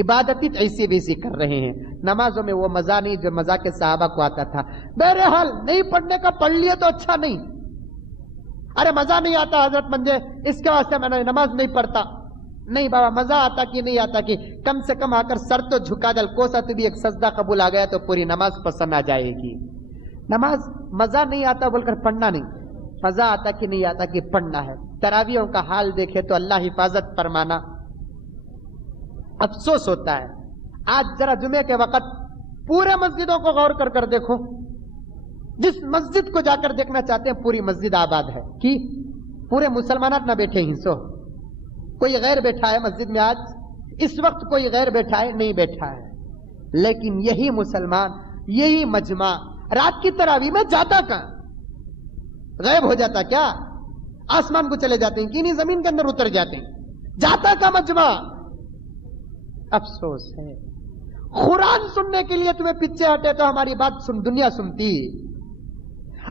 عبادت ایسی ویسی کر رہے ہیں، نمازوں میں وہ مزہ نہیں جو مزہ کے صحابہ کو آتا تھا۔ بہرحال نہیں پڑھنے کا پڑھ لیا تو اچھا نہیں، ارے مزہ نہیں آتا حضرت منجے اس کے واسطے میں نماز نہیں پڑھتا۔ نہیں بابا، مزہ آتا کہ نہیں آتا کہ کم سے کم آ کر سر تو جھکا دل، کوسا تو بھی ایک سجدہ قبول آ گیا تو پوری نماز پسند آ جائے گی۔ نماز مزہ نہیں آتا بول کر پڑھنا نہیں، مزہ آتا کہ نہیں آتا کہ پڑھنا ہے۔ تراویحوں کا حال دیکھے تو اللہ حفاظت فرمانا، افسوس ہوتا ہے۔ آج ذرا جمعے کے وقت پورے مسجدوں کو غور کر کر دیکھو، جس مسجد کو جا کر دیکھنا چاہتے ہیں پوری مسجد آباد ہے کہ پورے مسلمانات نہ بیٹھے ہی سو۔ کوئی غیر بیٹھا ہے مسجد میں آج اس وقت؟ کوئی غیر بیٹھا ہے؟ نہیں بیٹھا ہے۔ لیکن یہی مسلمان، یہی مجمع رات کی تراویح میں جاتا کہاں؟ غائب ہو جاتا کیا؟ آسمان کو چلے جاتے ہیں کہ نہیں زمین کے اندر اتر جاتے ہیں، جاتا کا مجمع؟ افسوس ہے، قرآن سننے کے لیے تمہیں پیچھے ہٹے تو ہماری بات دنیا سنتی،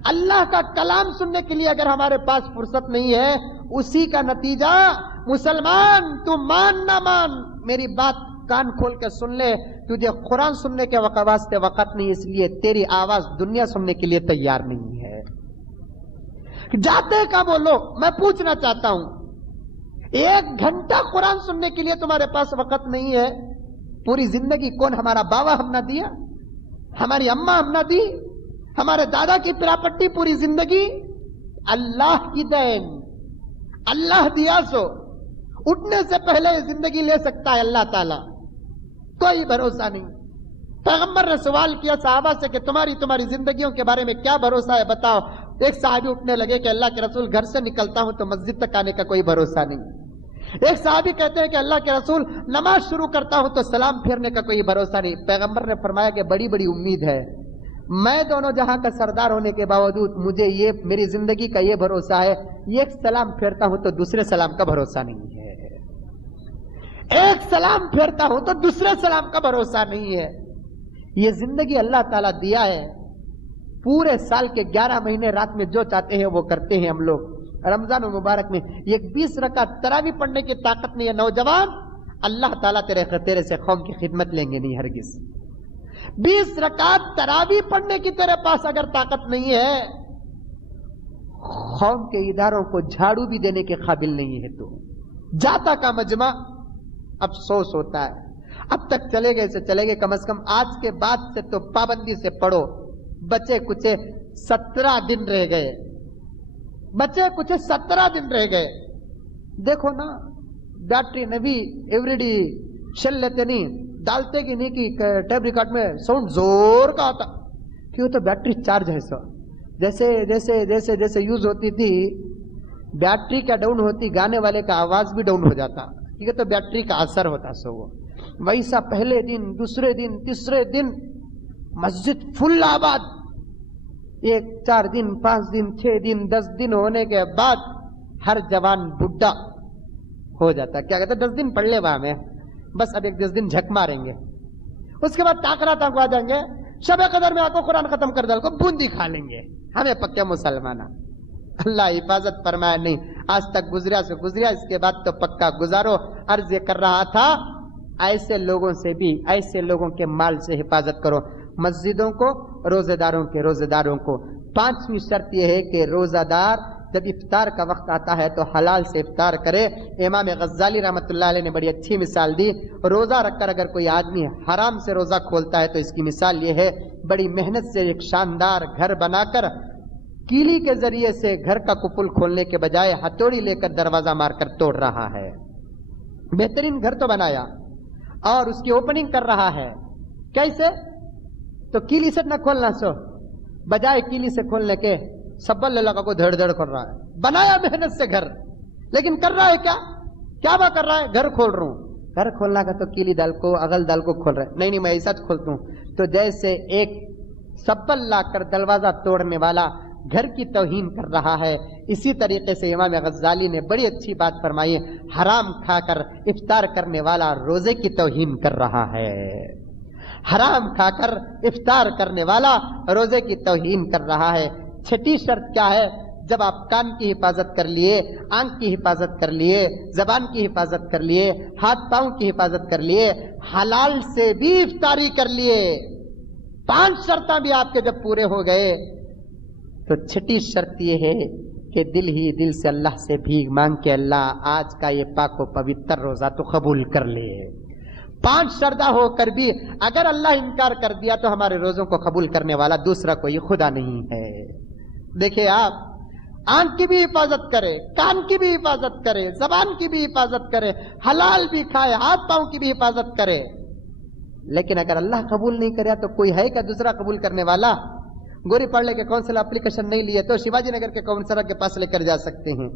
اللہ کا کلام سننے کے لیے اگر ہمارے پاس فرصت نہیں ہے، اسی کا نتیجہ مسلمان تو مان نہ مان، میری بات کان کھول کے سن لے، تجھے قرآن سننے کے واسطے وقت نہیں، اس لیے تیری آواز دنیا سننے کے لیے تیار نہیں ہے۔ جاتے کا وہ لوگ، میں پوچھنا چاہتا ہوں، 1 گھنٹہ قرآن سننے کے لیے تمہارے پاس وقت نہیں ہے، پوری زندگی کون ہمارا باوا ہم نہ دیا، ہماری اماں ہم نہ دی، ہمارے دادا کی پراپرٹی پوری زندگی اللہ کی دین، اللہ دیا سو، اٹھنے سے پہلے زندگی لے سکتا ہے اللہ تعالی، کوئی بھروسہ نہیں۔ پیغمبر نے سوال کیا صحابہ سے کہ تمہاری زندگیوں کے بارے میں کیا بھروسہ ہے بتاؤ۔ ایک صحابی اٹھنے لگے کہ اللہ کے رسول گھر سے نکلتا ہوں تو مسجد تک آنے کا کوئی بھروسہ نہیں۔ ایک صحابی کہتے ہیں کہ اللہ کے رسول نماز شروع کرتا ہوں تو سلام پھیرنے کا کوئی بھروسہ نہیں۔ پیغمبر نے فرمایا کہ بڑی بڑی امید ہے، میں دونوں جہاں کا سردار ہونے کے باوجود مجھے یہ میری زندگی کا یہ بھروسہ ہے، ایک سلام پھیرتا ہوں تو دوسرے سلام کا بھروسہ نہیں ہے، ایک سلام پھیرتا ہوں تو دوسرے سلام کا بھروسہ نہیں ہے۔ یہ زندگی اللہ تعالیٰ دیا ہے، پورے سال کے 11 مہینے رات میں جو چاہتے ہیں وہ کرتے ہیں ہم لوگ۔ رمضان المبارک میں ایک 20 رکعت تراویح پڑھنے کی طاقت نہیں ہے نوجوان، اللہ تعالیٰ تیرے سے قوم کی خدمت لیں گے نہیں ہرگز۔ 20 رکعت تراویح پڑھنے کی تیرے پاس اگر طاقت نہیں ہے، قوم کے اداروں کو جھاڑو بھی دینے کے قابل نہیں ہے تو جاتا کا مجمع۔ افسوس ہوتا ہے، اب تک چلے گئے سے چلے گئے، کم از کم آج کے بعد سے تو پابندی سے پڑھو۔ بچے کچھ 17 دن رہ گئے، بچے کچھ 17 دن رہ گئے۔ دیکھو نا، بیٹری نبی ایوری ڈی چل لیتے نہیں، ڈالتے کہ نہیں کہ ٹیپ ریکارڈ میں ساؤنڈ زور کا آتا، کیوں تو بیٹری چارج ہے سو، جیسے جیسے جیسے جیسے یوز ہوتی تھی بیٹری کا ڈاؤن ہوتی، گانے والے کا آواز بھی ڈاؤن ہو جاتا، ٹھیک ہے، تو بیٹری کا اثر ہوتا سو وہ ویسا پہلے دن، دوسرے دن، تیسرے دن مسجد فل آباد، 1 4 دن 5 دن 6 دن 10 دن ہونے کے بعد ہر جوان بڈھا ہو جاتا، کیا کہتا ہے 10 دن پڑھ لے وہاں میں، بس اب 10 دن جھک ماریں گے، اس کے بعد ٹاکرا تک آ جائیں گے، شب قدر میں آ کو قرآن ختم کر ڈال کو بوندی کھا لیں گے، ہمیں پکے مسلمان۔ اللہ حفاظت فرمائے، نہیں آج تک گزریا سے گزریا، اس کے بعد تو پکا گزارو۔ عرض یہ کر رہا تھا، ایسے لوگوں سے بھی، ایسے لوگوں کے مال سے حفاظت کرو، مسجدوں کو، روزے داروں کو۔ 5ویں شرط یہ ہے کہ روزہ دار جب افطار کا وقت آتا ہے تو حلال سے افطار کرے۔ امام غزالی رحمۃ اللہ علیہ نے بڑی اچھی مثال دی، روزہ رکھ کر اگر کوئی آدمی حرام سے روزہ کھولتا ہے تو اس کی مثال یہ ہے، بڑی محنت سے ایک شاندار گھر بنا کر کیلی کے ذریعے سے گھر کا کپل کھولنے کے بجائے ہتھوڑی لے کر دروازہ مار کر توڑ رہا ہے۔ بہترین گھر تو بنایا اور اس کی اوپننگ کر رہا ہے، کیسے؟ تو کیلی سے نہ کھولنا سو، بجائے کیلی سے کھولنے کے سبل لگا کو دھڑ دھڑ کر رہا ہے، بنایا محنت سے گھر، لیکن کر رہا ہے کیا وہ کر رہا ہے؟ گھر کھول رہا ہوں، گھر کھولنا کا تو کیلی دال کو اغل دال کو کھول رہا ہے، نہیں میں ایسا کھولتا ہوں، تو جیسے ایک سبل لا کر دروازہ توڑنے والا گھر کی توہین کر رہا ہے، اسی طریقے سے امام غزالی نے بڑی اچھی بات فرمائی، حرام کھا کر افطار کرنے والا روزے کی توہین کر رہا ہے، حرام کھا کر افطار کرنے والا روزے کی توہین کر رہا ہے۔ 6ٹھی شرط کیا ہے؟ جب آپ کان کی حفاظت کر لیے، آنکھ کی حفاظت کر لیے، زبان کی حفاظت کر لیے، ہاتھ پاؤں کی حفاظت کر لیے، حلال سے بھی افطاری کر لیے، 5 شرطاں بھی آپ کے جب پورے ہو گئے تو 6ٹھی شرط یہ ہے کہ دل ہی دل سے اللہ سے بھیک مانگ کے اللہ آج کا یہ پاک و پوتر روزہ تو قبول کر لے۔ 5 شرطہ ہو کر بھی اگر اللہ انکار کر دیا تو ہمارے روزوں کو قبول کرنے والا دوسرا کوئی خدا نہیں ہے۔ دیکھیں آپ، آنکھ کی بھی حفاظت کرے، کان کی بھی حفاظت کرے، زبان کی بھی حفاظت کرے، حلال بھی کھائے، ہاتھ پاؤں کی بھی حفاظت کرے، لیکن اگر اللہ قبول نہیں کرے تو کوئی ہے کیا دوسرا قبول کرنے والا؟ گوری پاڑلے کے کونسل اپلیکیشن نہیں لیے تو شیواجی نگر کے کونسلر کے پاس لے کر جا سکتے ہیں،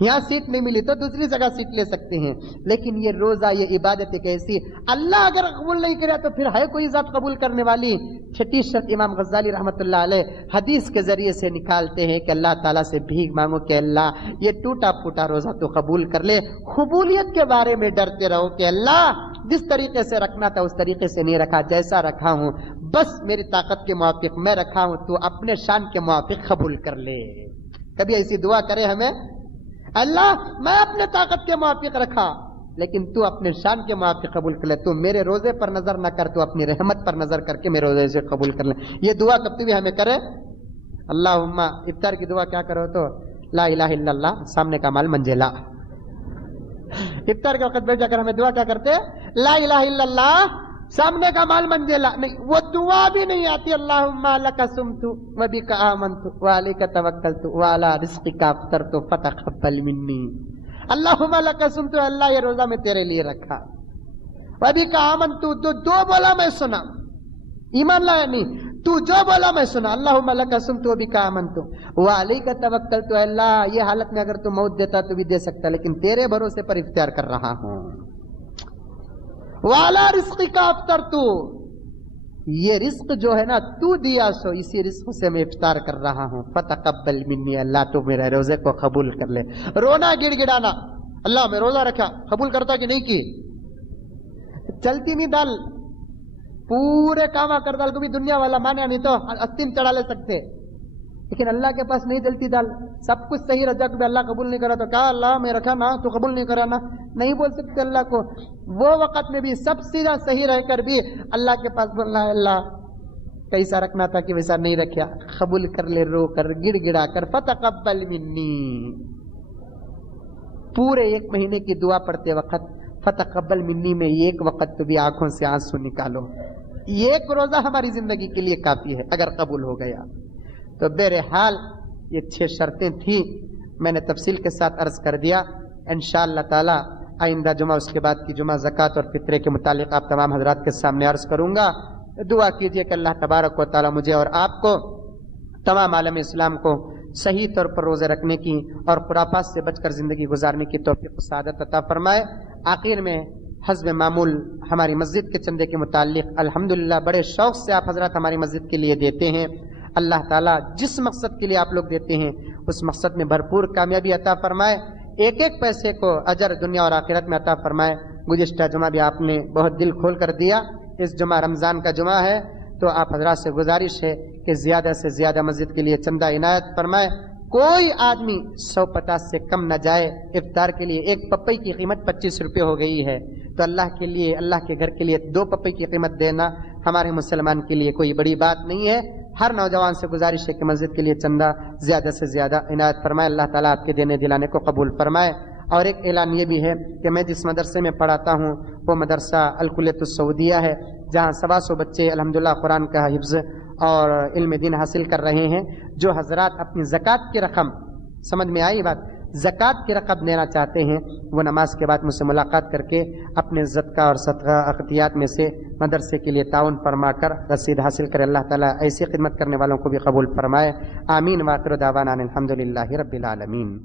یہاں سیٹ نہیں ملی تو دوسری جگہ سیٹ لے سکتے ہیں، لیکن یہ روزہ، یہ عبادت ایک ایسی، اللہ اگر قبول نہیں کرے تو پھر ہے کوئی ذات قبول کرنے والی؟ چھٹی شرط امام غزالی رحمۃ اللہ علیہ حدیث کے ذریعے سے نکالتے ہیں کہ اللہ تعالیٰ سے بھیک مانگو کہ اللہ یہ ٹوٹا پھوٹا روزہ تو قبول کر لے۔ قبولیت کے بارے میں ڈرتے رہو کہ اللہ جس طریقے سے رکھنا تھا اس طریقے سے نہیں رکھا، جیسا رکھا ہوں بس میری طاقت کے موافق میں رکھا ہوں، تو اپنے شان کے موافق قبول کر لے۔ کبھی ایسی دعا کرے ہمیں، اللہ میں اپنے طاقت کے موافق رکھا لیکن تو اپنے شان کے موافق قبول کر لے، تو میرے روزے پر نظر نہ کر، تو اپنی رحمت پر نظر کر کے میرے روزے سے قبول کر لے۔ یہ دعا کبھی بھی ہمیں کرے۔ اللہم افطار کی دعا کیا کرو تو لا الہ الا اللہ، سامنے کا مال منجلا۔ افطار کے وقت بیٹھ جا کر ہمیں دعا کیا کرتے ہیں؟ لا الہ الا اللہ، سامنے کا مال منجلا نہیں، وہ دعا بھی نہیں آتی۔ اللہم لک صمت وبک آمنت وعلیک توکلت وعلی رزقک افطرت فتقبل منی۔ اللہم لک صمت، اللہ یہ روزہ میں تیرے لیے رکھا، وبک آمنت، تو دو بولا میں سنا، ایمان لایا نہیں، تو جو بولا میں سنا، اللہم لک صمت وبک آمنت وعلیک توکلت، اللہ یہ حالت میں اگر تو موت دیتا تو بھی دے سکتا، لیکن تیرے بھروسے پر اختیار کر رہا ہوں۔ والا رزق کا افطر، تو یہ رزق جو ہے نا تو دیا سو، اسی رزق سے میں افطار کر رہا ہوں، فتقبل منی، اللہ تو میرے روزے کو قبول کر لے۔ رونا گڑ گڑانا، اللہ میں روزہ رکھا، قبول کرتا کہ نہیں کی؟ چلتی نہیں دال، پورے کاما کر دال کو بھی دنیا والا مانا نہیں تو استین چڑھا لے سکتے، لیکن اللہ کے پاس نہیں چلتی دال، سب کچھ صحیح رجا کو بھی اللہ قبول نہیں کرا تو کہا اللہ میں رکھا نا تو قبول نہیں کرا نا، نہیں بول سکتے اللہ کو۔ وہ وقت میں بھی سب سیدھا صحیح رہ کر بھی اللہ کے پاس بولنا ہے اللہ کیسا رکھنا تھا کہ ویسا نہیں رکھا، قبول کر لے، رو کر گڑ گڑا کر فتقبل منی۔ پورے ایک مہینے کی دعا پڑھتے وقت فتقبل منی میں ایک وقت تو بھی آنکھوں سے آنسو نکالو، ایک روزہ ہماری زندگی کے لیے کافی ہے اگر قبول ہو گیا تو۔ بہرحال یہ 6 شرطیں تھیں، میں نے تفصیل کے ساتھ عرض کر دیا، انشاءاللہ تعالی آئندہ جمعہ اس کے بعد کی جمعہ زکوٰۃ اور فطرے کے متعلق آپ تمام حضرات کے سامنے عرض کروں گا۔ دعا کیجئے کہ اللہ تبارک و تعالی مجھے اور آپ کو، تمام عالم اسلام کو صحیح طور پر روزے رکھنے کی اور خرافات سے بچ کر زندگی گزارنے کی توفیق و سعادت عطا فرمائے۔ آخر میں حسب معمول ہماری مسجد کے چندے کے متعلق الحمدللہ بڑے شوق سے آپ حضرات ہماری مسجد کے لیے دیتے ہیں، اللہ تعالیٰ جس مقصد کے لیے آپ لوگ دیتے ہیں اس مقصد میں بھرپور کامیابی عطا فرمائے، ایک ایک پیسے کو اجر دنیا اور آخرت میں عطا فرمائے۔ گزشتہ جمعہ بھی آپ نے بہت دل کھول کر دیا، اس جمعہ رمضان کا جمعہ ہے تو آپ حضرات سے گزارش ہے کہ زیادہ سے زیادہ مسجد کے لیے چندہ عنایت فرمائے۔ کوئی آدمی 150 سے کم نہ جائے، افطار کے لیے ایک پپئی کی قیمت 25 روپے ہو گئی ہے، تو اللہ کے لیے، اللہ کے گھر کے لیے 2 پپئی کی قیمت دینا ہمارے مسلمان کے لیے کوئی بڑی بات نہیں ہے۔ ہر نوجوان سے گزارش ہے کہ مسجد کے لیے چندہ زیادہ سے زیادہ عنایت فرمائے، اللہ تعالیٰ آپ کے دینے دلانے کو قبول فرمائے۔ اور ایک اعلان یہ بھی ہے کہ میں جس مدرسے میں پڑھاتا ہوں وہ مدرسہ الکلیۃ السعودیہ ہے، جہاں 125 بچے الحمدللہ قرآن کا حفظ اور علم دین حاصل کر رہے ہیں۔ جو حضرات اپنی زکوٰۃ کی رقم، سمجھ میں آئی بات، زکوٰۃ کی رقم دینا چاہتے ہیں وہ نماز کے بعد مجھ سے ملاقات کر کے اپنے صدقہ اور صدقہ عطیات میں سے مدرسے کے لیے تعاون فرما کر رسید حاصل کرے۔ اللہ تعالیٰ ایسی خدمت کرنے والوں کو بھی قبول فرمائے، آمین۔ وآخر دعوانا الحمدللہ رب العالمین۔